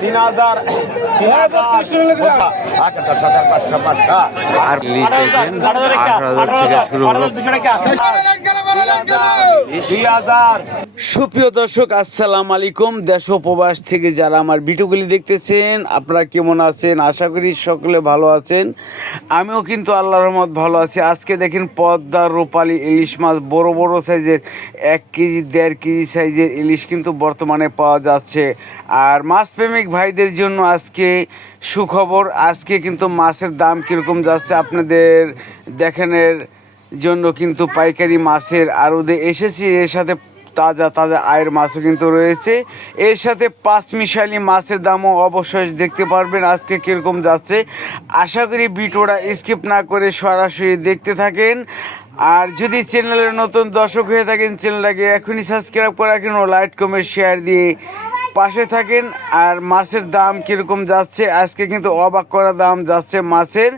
তিন হাজার তিন হাজার আচ্ছা দশ হাজার পাঁচশো পাঁচশো। আর ইলিশ দেখেন আঠারো হাজার থেকে শুরু হলো। দুই হাজার সুপ্রিয় দর্শক, আসসালাম আলাইকুম। দেশ ও প্রবাস থেকে যারা আমার ভিডিওগুলি দেখতেছেন, আপনারা কেমন আছেন? আশা করি সকলে ভালো আছেন। আমিও কিন্তু আল্লাহ রহমত ভালো আছি। আজকে দেখেন পদ্মা রূপালি ইলিশ মাছ, বড় বড় সাইজের, এক কেজি, দেড় কেজি সাইজের ইলিশ কিন্তু বর্তমানে পাওয়া যাচ্ছে। আর মাছ প্রেমিক ভাইদের জন্য আজকে সুখবর, আজকে কিন্তু মাছের দাম কীরকম যাচ্ছে আপনাদের দেখানোর জন্য কিন্তু পাইকারি মাছের আড়দে এসেছি। এর সাথে তাজা তাজা আয়ের মাছও কিন্তু রয়েছে। এর সাথে পাঁচ মিশালি মাছের দামও অবশ্যই দেখতে পারবেন। আজকে কীরকম যাচ্ছে, আশা করি ভিডিওটা স্কিপ না করে সরাসরি দেখতে থাকেন। আর যদি চ্যানেলের নতুন দর্শক হয়ে থাকেন, চ্যানেলটাকে এখনই সাবস্ক্রাইব করে রাখেন ও লাইট কমেন্ট, শেয়ার দিয়ে পাশে থাকেন আর মাছের দাম কীরকম যাচ্ছে? আজকে কিন্তু অবাক করা দাম যাচ্ছে মাছের।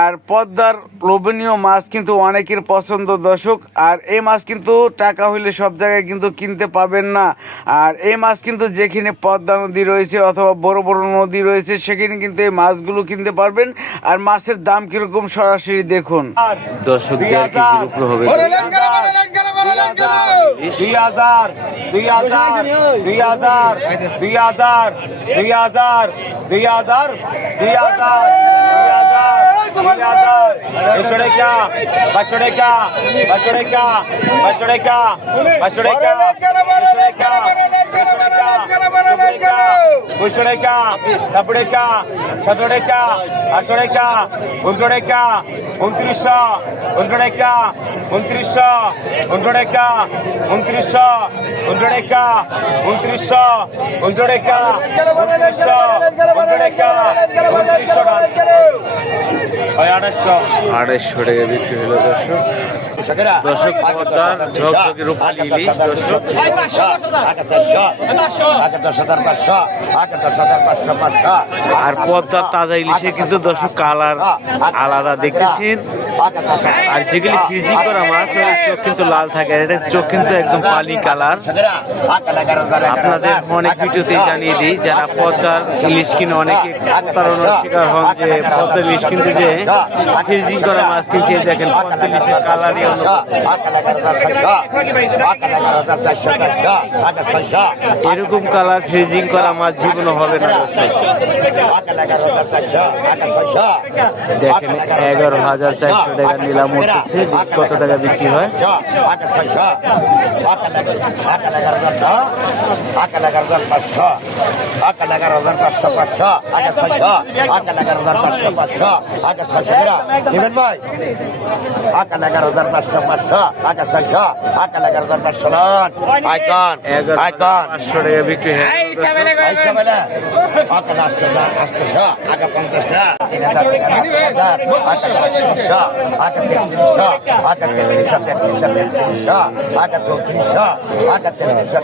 আর পদ্মার লোভনীয় মাছ কিন্তু অনেকের পছন্দ দর্শক। আর এই মাছ কিন্তু টাকা হইলে সব জায়গায় কিন্তু কিনতে পাবেন না। আর এই মাছ কিন্তু যেখানে পদ্মা নদী রয়েছে অথবা বড় বড় নদী রয়েছে সেখানে কিন্তু এই মাছগুলো কিনতে পারবেন। আর মাছের দাম কীরকম সরাসরি দেখুন। দর্শক হবে? দুই হাজার দুই হাজার দুই হাজার দুই হাজার দুই হাজার দুই হাজার দুই হাজার পাঁচশো টাকা পাঁচশো টাকা পাঁচশো টাকা পাঁচশো টাকা পাঁচশো ಕಿಶಡೆಕ ಸಬಡೆಕ ಸದೊಡೆಕ আটশোড়েক উনটোড়েক উনত্রিশশো উনটোড়েক উনত্রিশশো উনটোড়েক উনত্রিশশো উনটোড়েক উনত্রিশশো উনটোড়েক উনত্রিশশো উনটোড়েক আড়াইশো। টাকা বিক্রি হলো দর্শক। দর্শক পদ্মার ঝকঝকে রূপালী ইলিশ দর্শক। আর পদ্মার তাজা ইলিশে কিন্তু দর্শক কালার আলাদা দেখতেছেন? আর যেগুলি ফ্রিজিং করা মাছ ওই চোখ কিন্তু লাল থাকে এটা চোখ কিন্তু একদম পালি কালার। আপনাদের অনেক ভিডিওতেই জানিয়ে দিই, যারা পদ্মার ইলিশ কিনে অনেকে প্রতারণার শিকার হন যে পদ্মার ইলিশ কিনতে যে ফ্রিজিং করা মাছ কিনছে দেখেন, পদ্মার ইলিশের কালারই এরকম কালার ফ্রিজিং করা মাছ জীবনে হবে না দেখেন, এগারো হাজার চারশো টাকা নিলাম যে কত টাকা বিক্রি হয় নেবেন ভাই আকাল এগারো হাজার পাঁচশো পাঁচশো আকা ছয়শো আকাল এগারো হাজার পাঁচশো নন আইকন আইকন পাঁচশো টাকা বিক্রি হয় আকাল আটশো হাজার আটশোশো আকা পঞ্চাশটা তিন হাজার তিন হাজার আকা ছয়শো আকা তেত্রিশশো আকা তেত্রিশশো তেত্রিশশো তেত্রিশশো আকা চৌত্রিশশো আকা তেত্রিশশো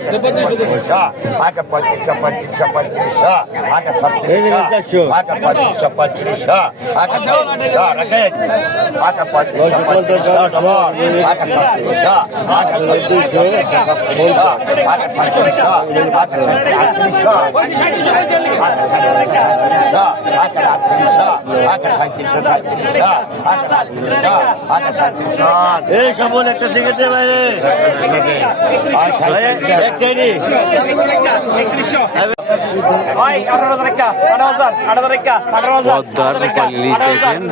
তেত্রিশশো আকা পঁয়ত্রিশশো পঁয়ত্রিশশো পঁয়ত্রিশশো আকা ছত্রিশশো আকা পঁয়ত্রিশশো পঁয়ত্রিশশো আকা চৌত্রিশশো রাখে আকা পঁয়ত্রিশশো পঁয়ত্রিশশো ডবল আকা ছত্রিশশো আকা চৌত্রিশশো ছত্রিশশো আকা ছত্রিশশো আকা আটত্রিশশো আকা সাঁত্রিশশো আকা এই সবল একটা সিগারেটে বাইরে ভাই আঠারো আঠারো হাজার আঠারো হাজার একটা হাজার পদ্মার রূপালী দেখেন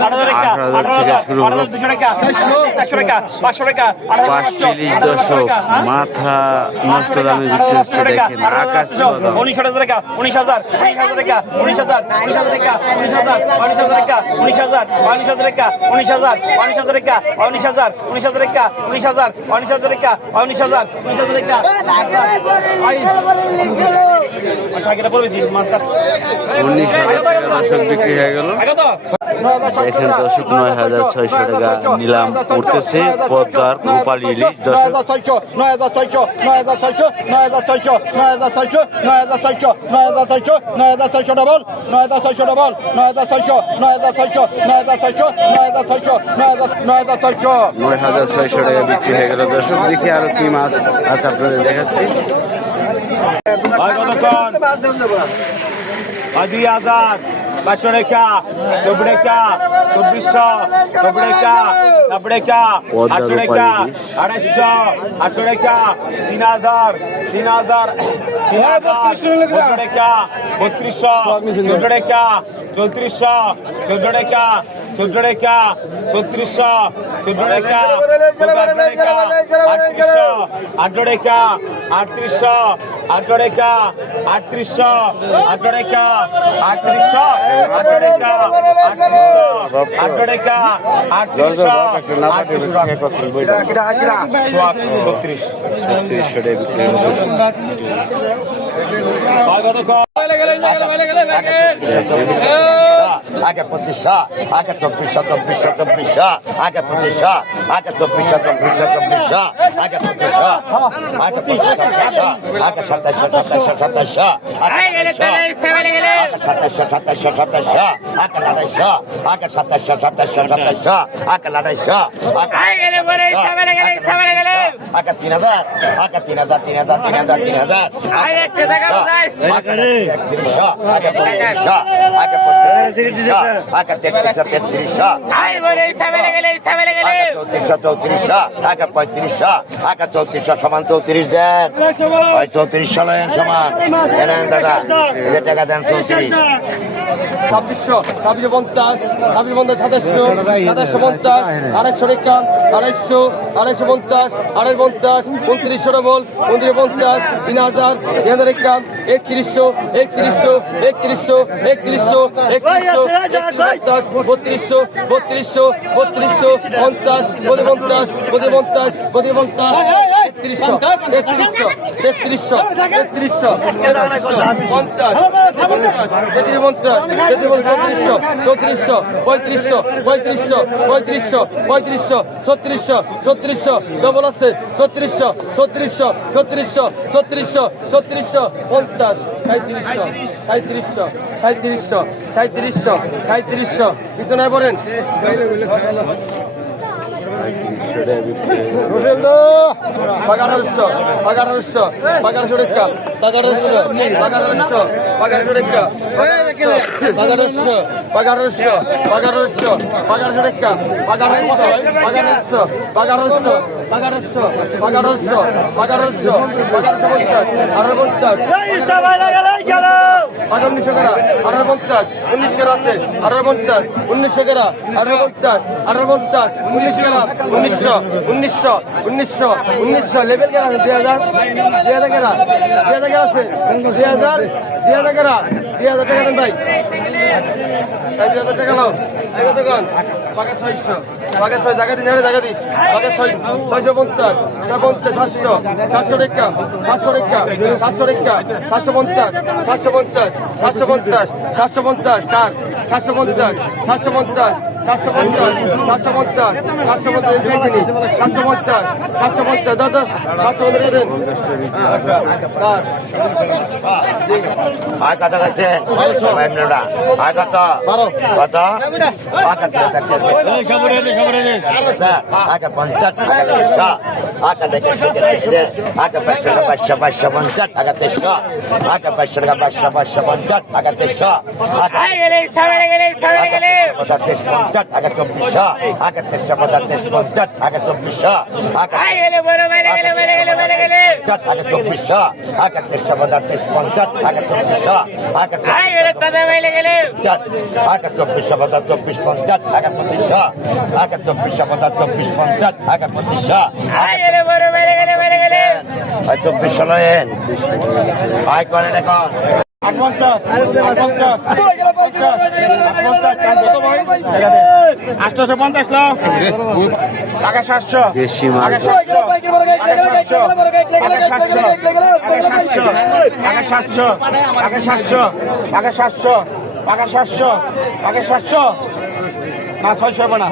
আঠারো হাজার থেকে শুরু হলো দুশো টাকা চারশো টাকা পাঁচশো টাকা আঠারো হাজার পাঁচটি ইলিশ দর্শক মাথা নষ্ট দামে বিক্রি হচ্ছে দেখেন আকাশ উনিশ হাজার টাকা উনিশ হাজার উনিশ হাজার টাকা উনিশ হাজার উনিশ হাজার টাকা উনিশ হাজার উনিশ হাজার টাকা উনিশ হাজার উনিশ হাজার টাকা উনিশ হাজার টাকা উনিশ হাজার উনিশ হাজার টাকা উনিশ হাজার উনিশ হাজার টাকা উনিশ হাজার উনিশ হাজার টাকা দর্শক বিক্রি হয়ে গেল। দেখেন দর্শক নয় হাজার ছয়শো টাকা নিলাম উঠতেছে। পদ্মার রূপালী ইলিশ নয় হাজার ছয়শো নয় হাজার ছয়শো নয় হাজার ছয়শো নয় হাজার ছয়শো নয় হাজার ছয়শো নয় বিক্রি হয়ে গেল দর্শক। দেখি আরও কি মাছ আছে আপনাদের দেখাচ্ছি। দুই হাজার পাঁচশো টাকা চব্বিশ টাকা চব্বিশশো চব্বিশ টাকা চব্বিশ টাকা আটশো টাকা আড়াইশো আটশো টাকা তিন হাজার তিন হাজার তিন হাজার টাকা বত্রিশশো চোদ্দ টাকা চৌত্রিশশো চোদ্দ টাকা চোদ্দ টাকা ছত্রিশশো চোদ্দ টাকা আটত্রিশশো আঠারো টাকা আটত্রিশশো আঠারো টাকা আটত্রিশশো আঠারো টাকা আটত্রিশশো টাকা আটত্রিশশো আঠারো আটত্রিশশো ছত্রিশ আগে পঁচিশশো আগে চব্বিশশো চব্বিশশো চব্বিশশো আগে পঁচিশশো আগে চব্বিশশো চব্বিশশো চব্বিশশো আগে পঁচিশশো আগে পঁচিশশো আগে সাতাইশশো সাতাইশশো সাতাইশশো আগে সাতাইশশো সাতাইশশো সাতাইশশো আগে লড়াইশো আগে সাতাইশশো সাতাইশশো সাতাইশশো আগে লড়াইশো আগে তিন হাজার আগে তিন হাজার তিন হাজার তিন হাজার তিন হাজার একত্রিশশো আগে পঁয়ত্রিশশো আগে পঁয়ত্রিশশো আগে তেত্রিশশো তেত্রিশশো। আগে চৌত্রিশশো চৌত্রিশশো আগে পঁয়ত্রিশশো আগে চৌত্রিশশো সমান চৌত্রিশ দেন। ওই চৌত্রিশশো লয়েন সমান। এনেন দাদা যে টাকা দেন চৌত্রিশ। ছাব্বিশশো ছাব্বিশশো পঞ্চাশ ছাব্বিশ পঞ্চাশ সাতাশশো সাতাশশো পঞ্চাশ আড়াইশো রেখা আড়াইশো আড়াইশো পঞ্চাশ আড়াই পঞ্চাশ উনত্রিশশো ডবল উনত্রিশ পঞ্চাশ তিন হাজার তিন হাজার রেখা একত্রিশশো একত্রিশশো একত্রিশশো একত্রিশশো একত্রিশশো বত্রিশশো বত্রিশশো বত্রিশশো পঞ্চাশ পঞ্চাশ পঞ্চাশ পঞ্চাশ একত্রিশশো তেত্রিশশো তেত্রিশশো তেত্রিশশো পঞ্চাশ তেত্রিশ পঞ্চাশ তেত্রিশ চৌত্রিশশো চৌত্রিশশো পঁয়ত্রিশশো পঁয়ত্রিশশো পঁয়ত্রিশশো পঁয়ত্রিশশো ছত্রিশশো ছত্রিশশো ডবল আছে ছত্রিশশো ছত্রিশশো ছত্রিশশো ছত্রিশশো ছত্রিশশো পঞ্চাশ সাঁত্রিশশো সাঁত্রিশশো সাঁত্রিশশো সাঁত্রিশশো সাঁত্রিশশো পিছনে পড়েন বাগারশো বাগারশো বাগারশো রেখা বাগারশো বাগারশো বাগারশো বাগারশো বাগারশো বাগারশো বাগারশো রেখা। বাগারশো বাগারশো বাগারশো বাগারশো বাগারশো বাগারশো বাগারশো পঞ্চাশ আঠারো পঞ্চাশ আঠারো উনিশশো কেরা। আঠারো পঞ্চাশ উনিশ কেরা আছে। আঠারো পঞ্চাশ উনিশশো কেরা আঠারো পঞ্চাশ আঠারো পঞ্চাশ উনিশ কেরা উনিশশো উনিশশো উনিশশো উনিশশো লেভেল কেরা আছে দুই হাজার দুই হাজার কেরা দুই হাজার কেরা আছে। দুই হাজার দুই হাজার কেরা দুই হাজার টাকা দেন ভাই। দুই হাজার টাকা নাও। পাকা ছয়শো, পাকা ছয়, জায়গা দিন জায়গা দিস পাকা ছয়, ছয়শো পঞ্চাশ পঞ্চাশ, সাতশো সাতশো রেখা সাতশো রেখা সাতশো রেখা সাতশো পঞ্চাশ সাতশো পঞ্চাশ সাতশো পঞ্চাশ সাতশো পঞ্চাশ সাতশো পঞ্চাশ সাতশো পঞ্চাশ সাতশো পঞ্চাশ সাতশো পঞ্চাশ সাতশো পঞ্চাশ সাতশো পঞ্চাশ সাতশো পঞ্চাশ দাদা সাতশো পঞ্চাশ দেন কার আয় কত এমনিটা আয় কত কত আগে পঁচাত্রিশ পঞ্চাশ আগে চব্বিশশো আগে তেইশশো পঁচাত্রিশ পঞ্চাশ আগে চব্বিশশো আগে চব্বিশশো আগে তেইশশো পঁচাত্রিশ পঞ্চাশ আগে চব্বিশশো আগে আগে চব্বিশশো পঞ্চাশ চব্বিশ পঞ্চাশ আগে পঁচিশশো আগে চব্বিশশো পঞ্চাশ চব্বিশ পঞ্চাশ আগে পঁচিশশো আয় চব্বিশশো নয়েন আয় করেন এখন আটশো পঞ্চাশ টাকা সাতশো। টাকা সাতশো। টাকা সাতশো। টাকা সাতশো। টাকা সাতশো। টাকা সাতশো। টাকা সাতশো। না ছয়শো হবে না।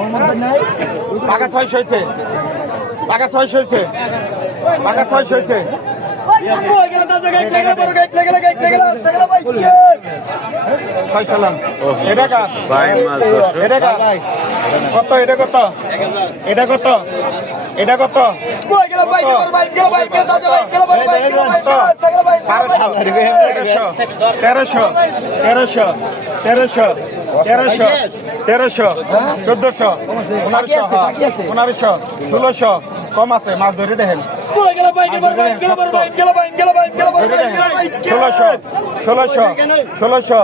টাকা ছয়শো হয়েছে। টাকা ছয়শো হয়েছে। টাকা ছয়শো হয়েছে। কত এটা কত এটা কত এটা কত তেরোশো তেরোশো তেরোশো তেরোশো তেরোশো তেরোশো চোদ্দশো পনেরোশো পনেরোশো ষোলোশো কম আছে মাছ ধরে দেখেন। ষোলোশো ষোলোশো ষোলোশো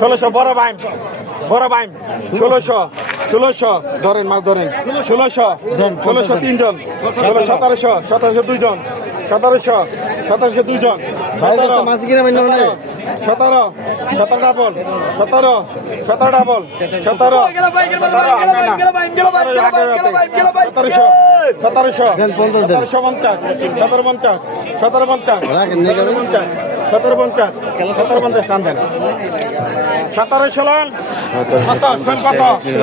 ষোলোশো বড় বাইম বড় বাইম ষোলোশো ষোলোশো। ধরেন মাছ ধরেন। ষোলোশো ষোলোশো তিনজন ষোলো সতেরোশো সতেরোশো দুইজন সতেরোশো সতেরোশো দুইজন। সতেরো সতেরো সতেরো ডাবল সতেরো সতেরো ডাবল সতেরো সতেরো সতেরোশো সতেরোশো সতেরোশো পঞ্চাশ সতেরো পঞ্চাশ সতেরো পঞ্চাশ সতেরো পঞ্চাশ সতেরো পঞ্চাশ সতেরো পঞ্চাশ টান দেন। সতেরো ষোলো কত কত